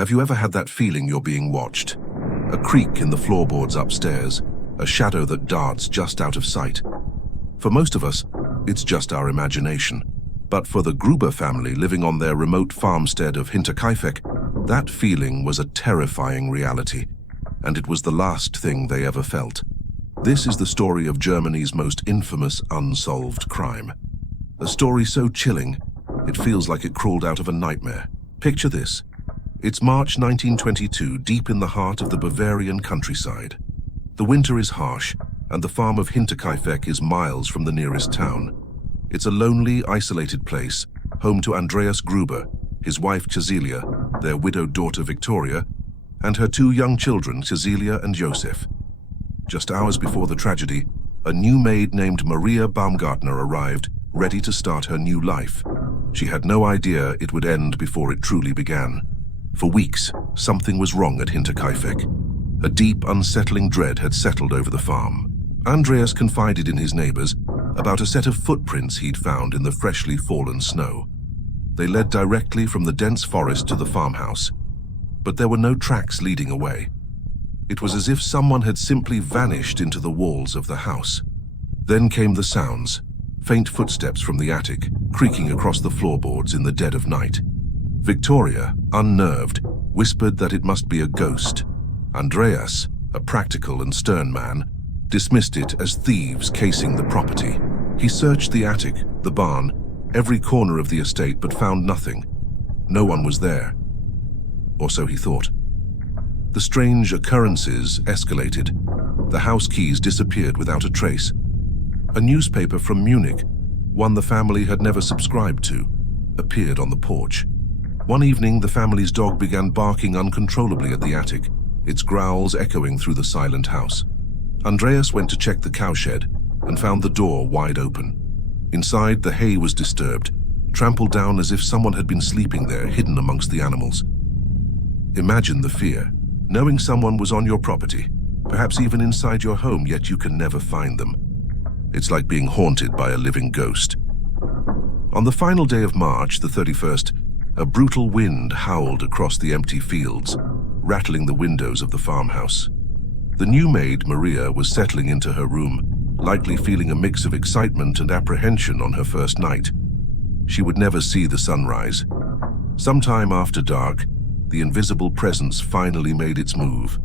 Have you ever had that feeling you're being watched? A creak in the floorboards upstairs, a shadow that darts just out of sight. For most of us, it's just our imagination. But for the Gruber family living on their remote farmstead of Hinterkaifeck, that feeling was a terrifying reality, and it was the last thing they ever felt. This is the story of Germany's most infamous unsolved crime. A story so chilling, it feels like it crawled out of a nightmare. Picture this. It's March 1922, deep in the heart of the Bavarian countryside. The winter is harsh, and the farm of Hinterkaifeck is miles from the nearest town. It's a lonely, isolated place, home to Andreas Gruber, his wife Cecilia, their widowed daughter Victoria, and her two young children, Cecilia and Joseph. Just hours before the tragedy, a new maid named Maria Baumgartner arrived, ready to start her new life. She had no idea it would end before it truly began. For weeks, something was wrong at Hinterkaifeck. A deep, unsettling dread had settled over the farm. Andreas confided in his neighbors about a set of footprints he'd found in the freshly fallen snow. They led directly from the dense forest to the farmhouse, but there were no tracks leading away. It was as if someone had simply vanished into the walls of the house. Then came the sounds, faint footsteps from the attic, creaking across the floorboards in the dead of night. Victoria, unnerved, whispered that it must be a ghost. Andreas, a practical and stern man, dismissed it as thieves casing the property. He searched the attic, the barn, every corner of the estate, but found nothing. No one was there. Or so he thought. The strange occurrences escalated. The house keys disappeared without a trace. A newspaper from Munich, one the family had never subscribed to, appeared on the porch. One evening, the family's dog began barking uncontrollably at the attic, its growls echoing through the silent house. Andreas went to check the cowshed and found the door wide open. Inside, the hay was disturbed, trampled down as if someone had been sleeping there, hidden amongst the animals. Imagine the fear, knowing someone was on your property, perhaps even inside your home, yet you can never find them. It's like being haunted by a living ghost. On the final day of March, the 31st, a brutal wind howled across the empty fields, rattling the windows of the farmhouse. The new maid, Maria, was settling into her room, likely feeling a mix of excitement and apprehension on her first night. She would never see the sunrise. Sometime after dark, the invisible presence finally made its move.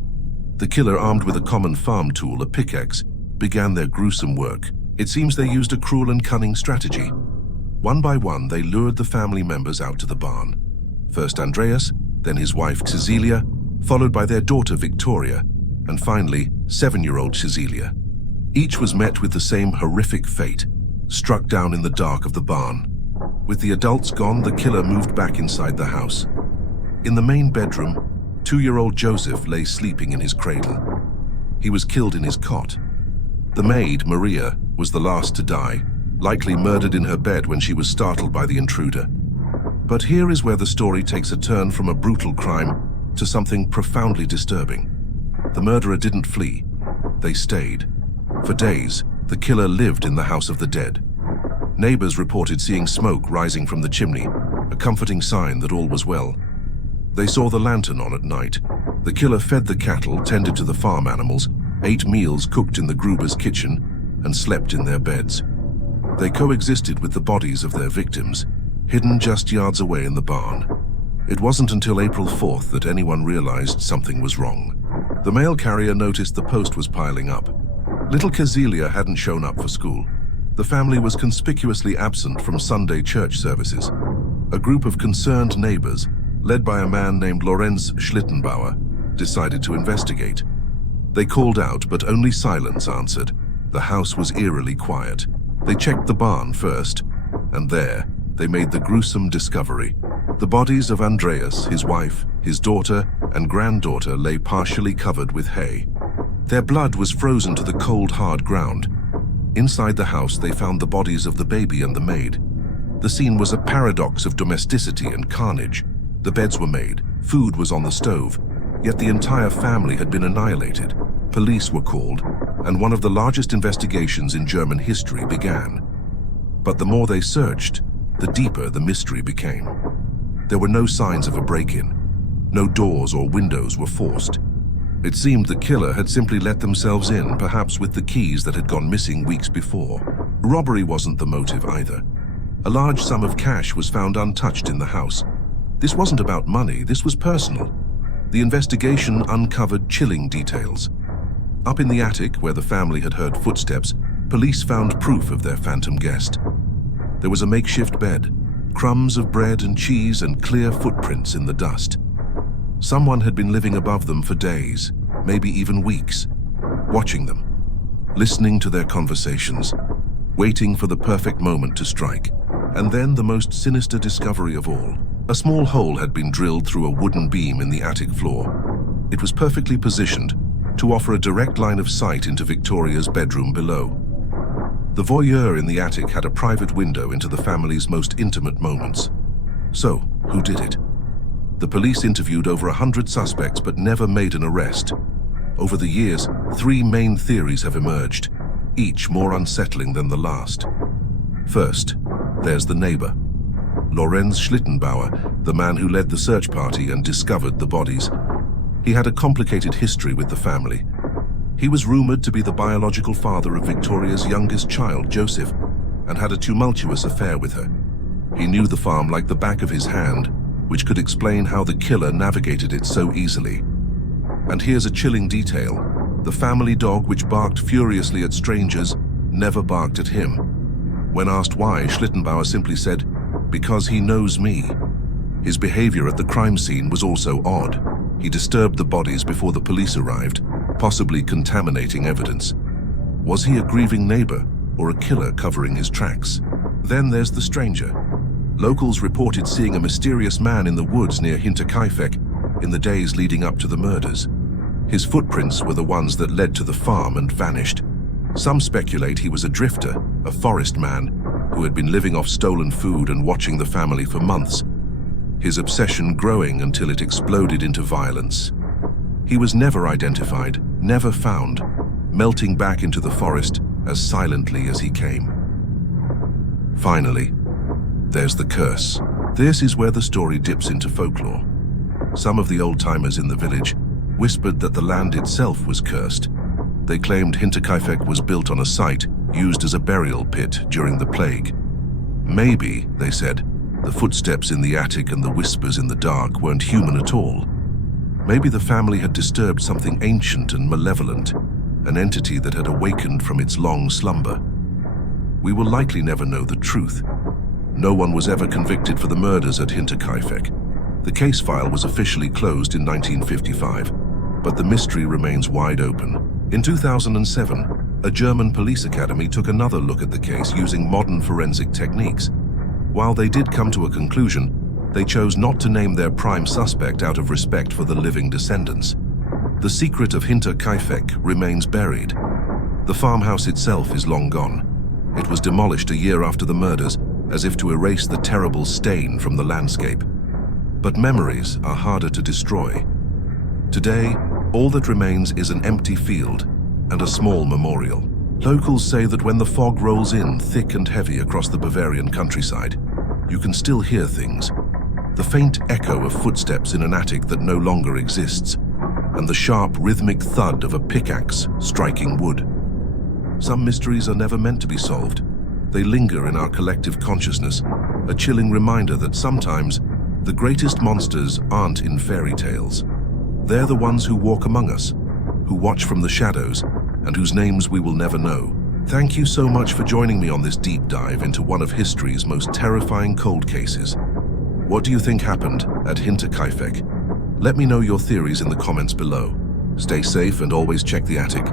The killer, armed with a common farm tool, a pickaxe, began their gruesome work. It seems they used a cruel and cunning strategy. One by one, they lured the family members out to the barn. First Andreas, then his wife Cecilia, followed by their daughter Victoria, and finally 7-year-old Cecilia. Each was met with the same horrific fate, struck down in the dark of the barn. With the adults gone, the killer moved back inside the house. In the main bedroom, 2-year-old Joseph lay sleeping in his cradle. He was killed in his cot. The maid, Maria, was the last to die, likely murdered in her bed when she was startled by the intruder. But here is where the story takes a turn from a brutal crime to something profoundly disturbing. The murderer didn't flee. They stayed. For days, the killer lived in the house of the dead. Neighbors reported seeing smoke rising from the chimney, a comforting sign that all was well. They saw the lantern on at night. The killer fed the cattle, tended to the farm animals, ate meals cooked in the Gruber's kitchen, and slept in their beds. They coexisted with the bodies of their victims, hidden just yards away in the barn. It wasn't until April 4th that anyone realized something was wrong. The mail carrier noticed the post was piling up. Little Cecilia hadn't shown up for school. The family was conspicuously absent from Sunday church services. A group of concerned neighbors, led by a man named Lorenz Schlittenbauer, decided to investigate. They called out, but only silence answered. The house was eerily quiet. They checked the barn first, and there, they made the gruesome discovery. The bodies of Andreas, his wife, his daughter, and granddaughter lay partially covered with hay. Their blood was frozen to the cold, hard ground. Inside the house, they found the bodies of the baby and the maid. The scene was a paradox of domesticity and carnage. The beds were made, food was on the stove, yet the entire family had been annihilated. Police were called, and one of the largest investigations in German history began. But the more they searched, the deeper the mystery became. There were no signs of a break-in. No doors or windows were forced. It seemed the killer had simply let themselves in, perhaps with the keys that had gone missing weeks before. Robbery wasn't the motive either. A large sum of cash was found untouched in the house. This wasn't about money, this was personal. The investigation uncovered chilling details. Up in the attic, where the family had heard footsteps, police found proof of their phantom guest. There was a makeshift bed, crumbs of bread and cheese, and clear footprints in the dust. Someone had been living above them for days, maybe even weeks, watching them, listening to their conversations, waiting for the perfect moment to strike. And then the most sinister discovery of all. A small hole had been drilled through a wooden beam in the attic floor. It was perfectly positioned to offer a direct line of sight into Victoria's bedroom below. The voyeur in the attic had a private window into the family's most intimate moments. So, who did it? The police interviewed over 100 suspects but never made an arrest. Over the years, 3 main theories have emerged, each more unsettling than the last. First, there's the neighbor. Lorenz Schlittenbauer, the man who led the search party and discovered the bodies. He had a complicated history with the family. He was rumored to be the biological father of Victoria's youngest child, Joseph, and had a tumultuous affair with her. He knew the farm like the back of his hand, which could explain how the killer navigated it so easily. And here's a chilling detail. The family dog, which barked furiously at strangers, never barked at him. When asked why, Schlittenbauer simply said, "Because he knows me." His behavior at the crime scene was also odd. He disturbed the bodies before the police arrived, possibly contaminating evidence. Was he a grieving neighbor or a killer covering his tracks? Then there's the stranger. Locals reported seeing a mysterious man in the woods near Hinterkaifeck in the days leading up to the murders. His footprints were the ones that led to the farm and vanished. Some speculate he was a drifter, a forest man, who had been living off stolen food and watching the family for months, his obsession growing until it exploded into violence. He was never identified, never found, melting back into the forest as silently as he came. Finally, there's the curse. This is where the story dips into folklore. Some of the old-timers in the village whispered that the land itself was cursed. They claimed Hinterkaifeck was built on a site used as a burial pit during the plague. Maybe, they said, the footsteps in the attic and the whispers in the dark weren't human at all. Maybe the family had disturbed something ancient and malevolent, an entity that had awakened from its long slumber. We will likely never know the truth. No one was ever convicted for the murders at Hinterkaifeck. The case file was officially closed in 1955, but the mystery remains wide open. In 2007, a German police academy took another look at the case using modern forensic techniques. While they did come to a conclusion, they chose not to name their prime suspect out of respect for the living descendants. The secret of Hinterkaifeck remains buried. The farmhouse itself is long gone. It was demolished a year after the murders, as if to erase the terrible stain from the landscape. But memories are harder to destroy. Today, all that remains is an empty field and a small memorial. Locals say that when the fog rolls in thick and heavy across the Bavarian countryside, you can still hear things. The faint echo of footsteps in an attic that no longer exists, and the sharp rhythmic thud of a pickaxe striking wood. Some mysteries are never meant to be solved. They linger in our collective consciousness, a chilling reminder that sometimes the greatest monsters aren't in fairy tales. They're the ones who walk among us, who watch from the shadows, and whose names we will never know. Thank you so much for joining me on this deep dive into one of history's most terrifying cold cases. What do you think happened at Hinterkaifeck? Let me know your theories in the comments below. Stay safe and always check the attic.